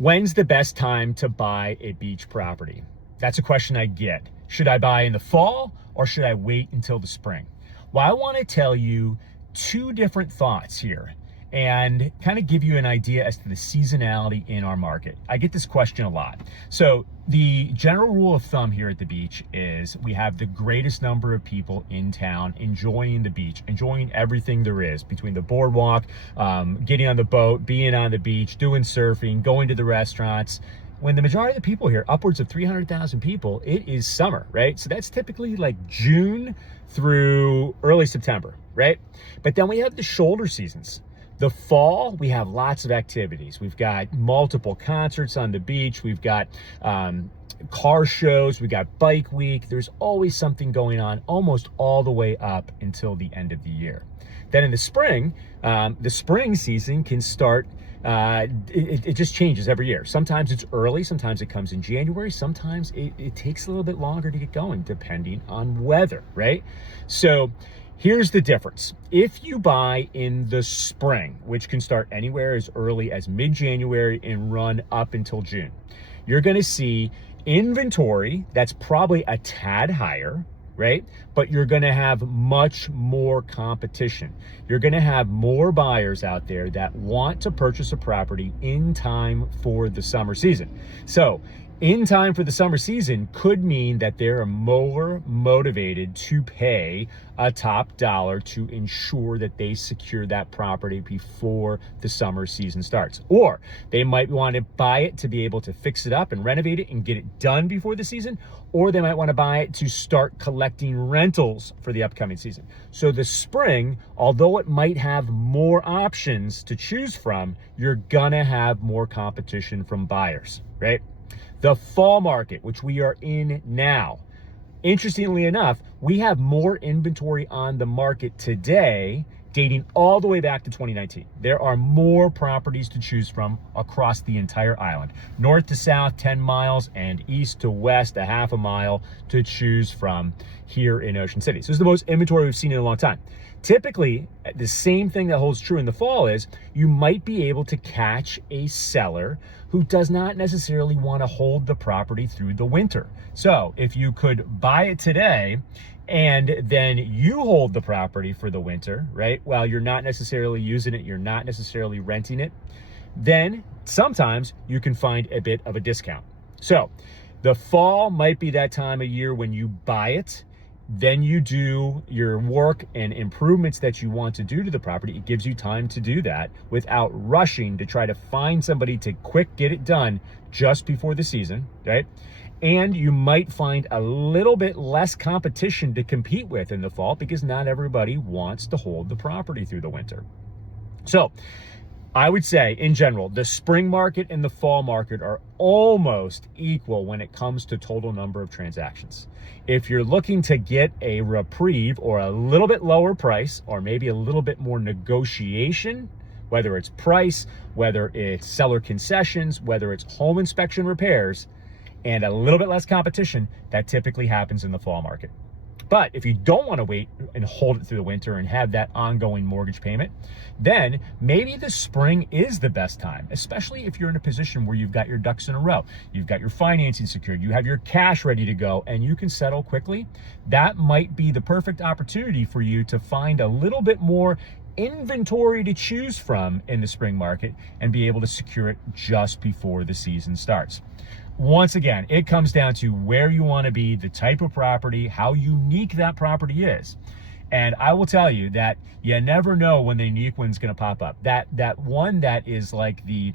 When's the best time to buy a beach property? That's a question I get. Should I buy in the fall or should I wait until the spring? Well, I want to tell you two different thoughts here and kind of give you an idea as to the seasonality in our market. I get this question a lot. So the general rule of thumb here at the beach is we have the greatest number of people in town enjoying the beach, enjoying everything there is between the boardwalk, getting on the boat, being on the beach, doing surfing, going to the restaurants. When the majority of the people here, upwards of 300,000 people, it is summer, right? So that's typically like June through early September, right? But then we have the shoulder seasons. The fall, we have lots of activities. We've got multiple concerts on the beach. We've got car shows. We've got bike week. There's always something going on almost all the way up until the end of the year. Then in the spring season can start. It just changes every year. Sometimes it's early, sometimes it comes in January, sometimes it takes a little bit longer to get going depending on weather, right? So here's the difference. If you buy in the spring, which can start anywhere as early as mid-January and run up until June, you're gonna see inventory that's probably a tad higher, right? But you're gonna have much more competition. You're gonna have more buyers out there that want to purchase a property in time for the summer season. So in time for the summer season could mean that they're more motivated to pay a top dollar to ensure that they secure that property before the summer season starts. Or they might want to buy it to be able to fix it up and renovate it and get it done before the season, or they might want to buy it to start collecting rentals for the upcoming season. So the spring, although it might have more options to choose from, you're gonna have more competition from buyers, right? The fall market, which we are in now, interestingly enough, we have more inventory on the market today dating all the way back to 2019. There are more properties to choose from across the entire island. North to south, 10 miles, and east to west, a half a mile to choose from here in Ocean City. So this is the most inventory we've seen in a long time. Typically, the same thing that holds true in the fall is you might be able to catch a seller who does not necessarily want to hold the property through the winter. So if you could buy it today and then you hold the property for the winter, right? While you're not necessarily using it, you're not necessarily renting it, then sometimes you can find a bit of a discount. So the fall might be that time of year when you buy it, then you do your work and improvements that you want to do to the property. It gives you time to do that without rushing to try to find somebody to quick get it done just before the season, right? And you might find a little bit less competition to compete with in the fall because not everybody wants to hold the property through the winter. So I would say, in general, the spring market and the fall market are almost equal when it comes to total number of transactions. If you're looking to get a reprieve or a little bit lower price, or maybe a little bit more negotiation, whether it's price, whether it's seller concessions, whether it's home inspection repairs, and a little bit less competition, that typically happens in the fall market. But if you don't want to wait and hold it through the winter and have that ongoing mortgage payment, then maybe the spring is the best time, especially if you're in a position where you've got your ducks in a row, you've got your financing secured, you have your cash ready to go, and you can settle quickly. That might be the perfect opportunity for you to find a little bit more inventory to choose from in the spring market and be able to secure it just before the season starts. Once again, it comes down to where you want to be, the type of property, how unique that property is. And I will tell you that you never know when the unique one's going to pop up. That one that is like the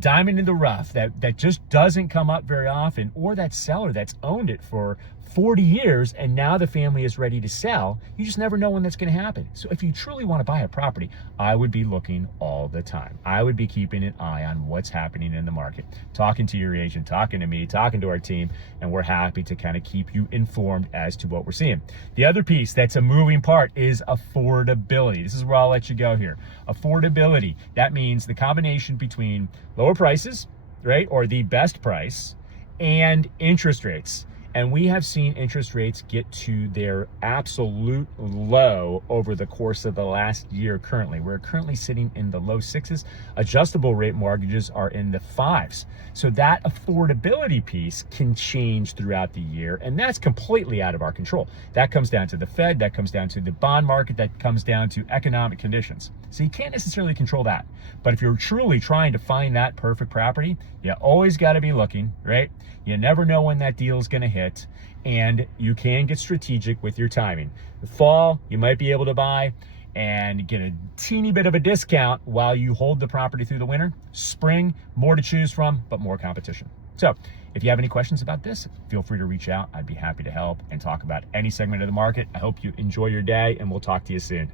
diamond in the rough that just doesn't come up very often, or that seller that's owned it for 40 years and now the family is ready to sell. You just never know when that's going to happen. So if you truly want to buy a property, I would be looking all the time. I would be keeping an eye on what's happening in the market, talking to your agent, talking to me, talking to our team, and we're happy to kind of keep you informed as to what we're seeing. The other piece that's a moving part is affordability. This is where I'll let you go here. Affordability, that means the combination between lower prices, right, or the best price, and interest rates. And we have seen interest rates get to their absolute low over the course of the last year currently. We're currently sitting in the low sixes. Adjustable rate mortgages are in the fives. So that affordability piece can change throughout the year, and that's completely out of our control. That comes down to the Fed, that comes down to the bond market, that comes down to economic conditions. So you can't necessarily control that. But if you're truly trying to find that perfect property, you always got to be looking, right? You never know when that deal is going to hit, and you can get strategic with your timing. The fall, you might be able to buy and get a teeny bit of a discount while you hold the property through the winter. Spring, more to choose from, but more competition. So if you have any questions about this, feel free to reach out. I'd be happy to help and talk about any segment of the market. I hope you enjoy your day, and we'll talk to you soon.